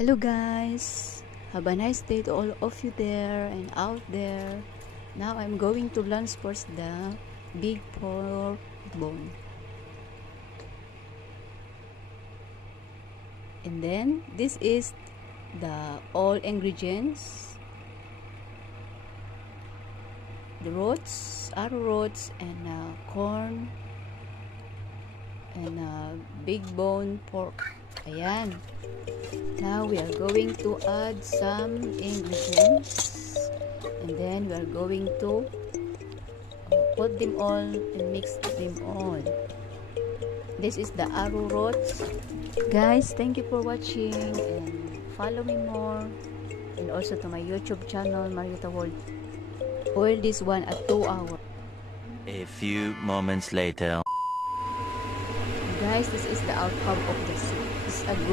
Hello guys, have a nice day to all of you there and out there. Now I'm going to lunch first the big pork bone, and then this is the all ingredients: the roots, arrowroots, and corn, and big bone pork. Ayan. Now we are going to add some ingredients, and then we are going to put them all and mix them all. This is the arrowroots. Guys, thank you for watching and follow me more, and also to my YouTube channel Mariota World. Boil this one at 2 hours. A few moments later. Guys, this is the outcome of the soup. It's a good